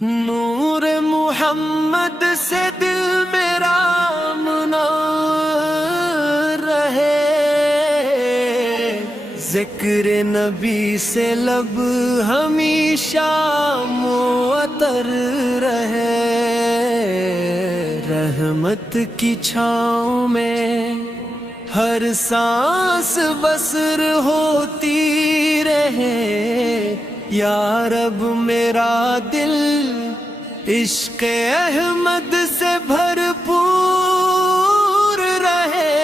نور محمد سے دل میرا منور رہے، ذکر نبی سے لب ہمیشہ معطر رہے، رحمت کی چھاؤں میں ہر سانس بسر ہوتی رہے، یا رب میرا دل عشق احمد سے بھرپور رہے،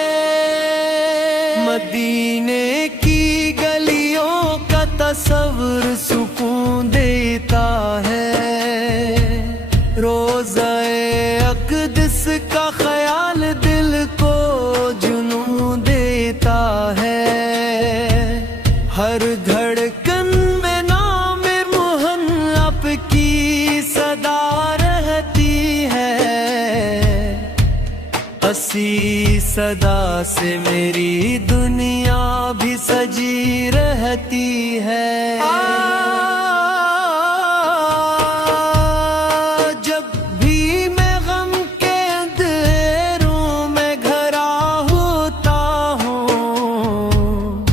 مدینے کی گلیوں کا تصور سکون دیتا ہے، روضہ اقدس کا خیال دل کو جنون دیتا ہے، ہر دھڑکن میں نام محمد کی صدا رہتی ہے، اسی صدا سے میری دنیا بھی سجی رہتی ہے۔ جب بھی میں غم کے اندھیروں میں گھرا ہوتا ہوں،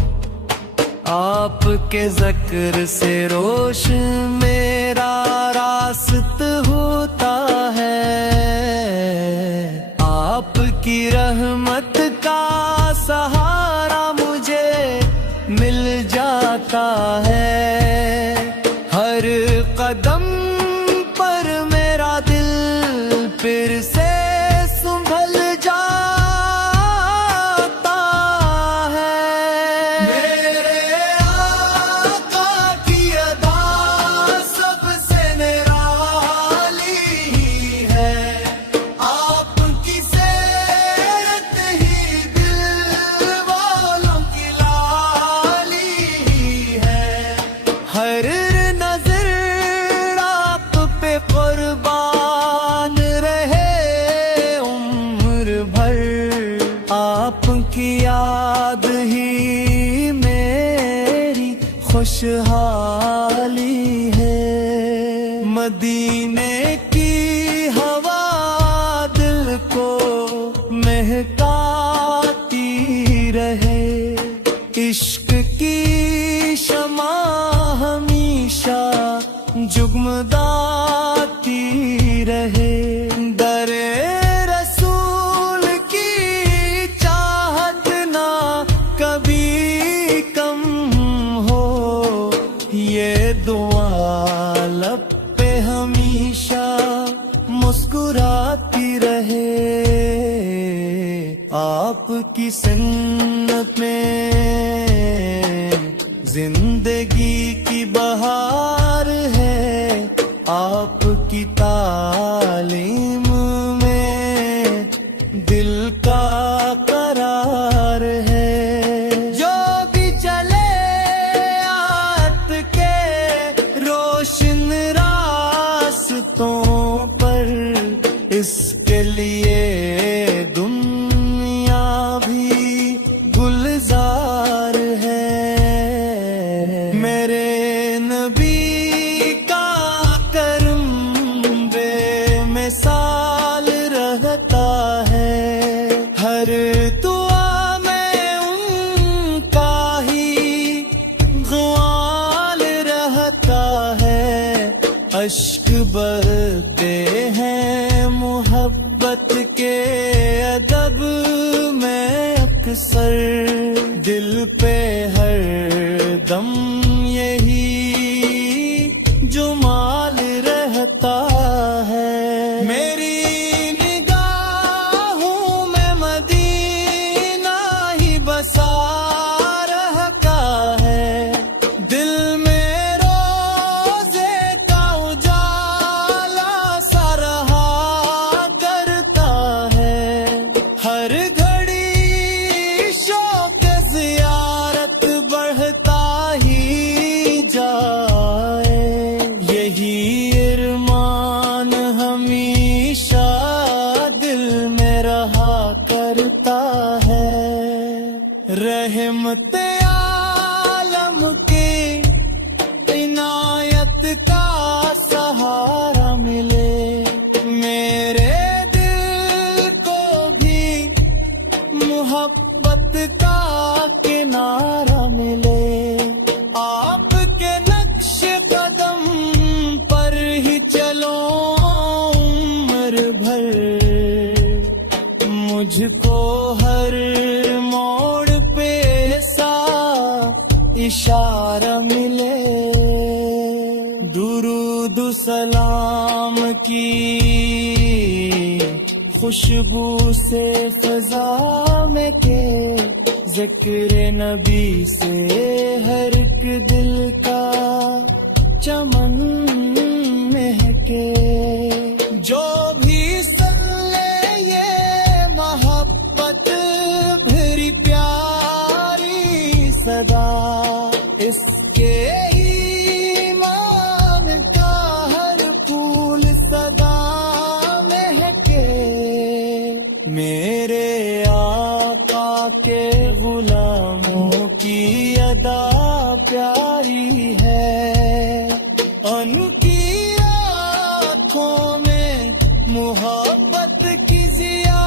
آپ کے ذکر سے روشن میرا راست ہوتا ہے، آپ کی رحمت کا سہارا مجھے مل جاتا ہے، ہر قدم پر میرا دل پھر سے سنبھل جاتا ہے، میرے آقا کی ادا سب سے نرالی ہے، آپ کی سیرت ہی دل والوں کی لالی ہے، ہر نظر آپ پہ قربان رہے عمر بھر، آپ کی یاد ہی میری خوشحالی ہے، مدینے کی ہوا دل کو مہکاتی رہے، عشق کی شمع ہمیشہ جگمگاتی رہے، در رسول کی چاہت نہ کبھی کم ہو، یہ دعا لب پہ ہمیشہ مسکراتی رہے، آپ کی سنت میں زندگی کی بہار ہے، آپ کی تعلیم میں دل کا قرار ہے، جو بھی چلے آت کے روشن راستوں پر، اس کے لیے دنیا بھی گلزار ہے، میرے نبی کا کرم بے مثال رہتا ہے، ہر دعا میں ان کا ہی غوال رہتا ہے، اشک بہتے ہیں محبت کے ادب میں اکثر، دل پہ ہر دم یہی جمال رہتا ہے، میری نگاہوں میں مدینہ ہی بسا رہتا ہے، دل میں روزے کا اجالا سا رہا کرتا ہے، ہر گھڑی شوق زیارت بڑھتا ہی شام کی خوشبو سے فضا میں کے ذکر نبی سے ہر ایک دل کا چمن مہکے. جو بھی سن لے یہ محبت بھری پیاری صدا، اس کے ایمان کا ہر پھول صدا مہکے. میرے آقا کے غلاموں کی ادا پیاری ہے، ان کی آنکھوں میں محبت کی ضیا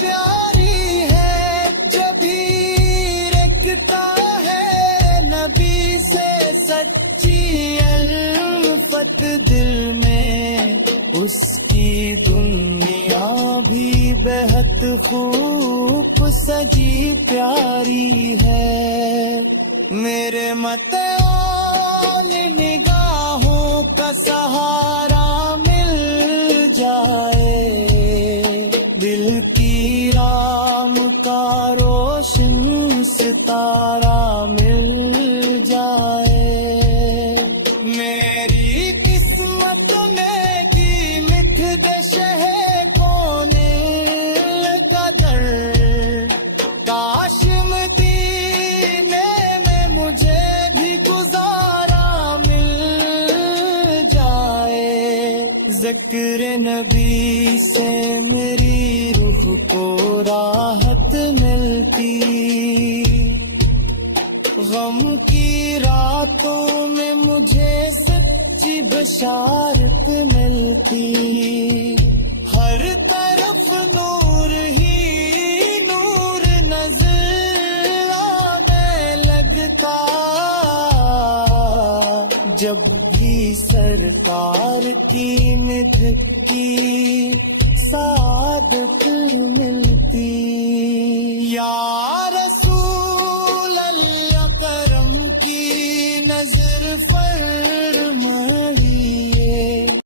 پیاری ہے. جبھی رکھتا ہے نبی سے سچی الفت دل میں، اس کی دنیا بھی بہت خوب سجی پیاری ہے. میرے متعال نگاہوں کا سہارا مل جائے، دل کی رام کا روشن ستارہ مل جائے. میری قسمت میں کی لکھ دے شہ کونے قدر، کاش مدینے میں مجھے بھی گزارا مل جائے. ذکر نبی سے میری روح کو راحت ملتی، غم کی راتوں میں مجھے سچی بشارت ملتی. ہر طرف نور ہی نور نظر آنے لگتا، جب بھی سرکار کی مدح کی سعادت ملتی. یا رسول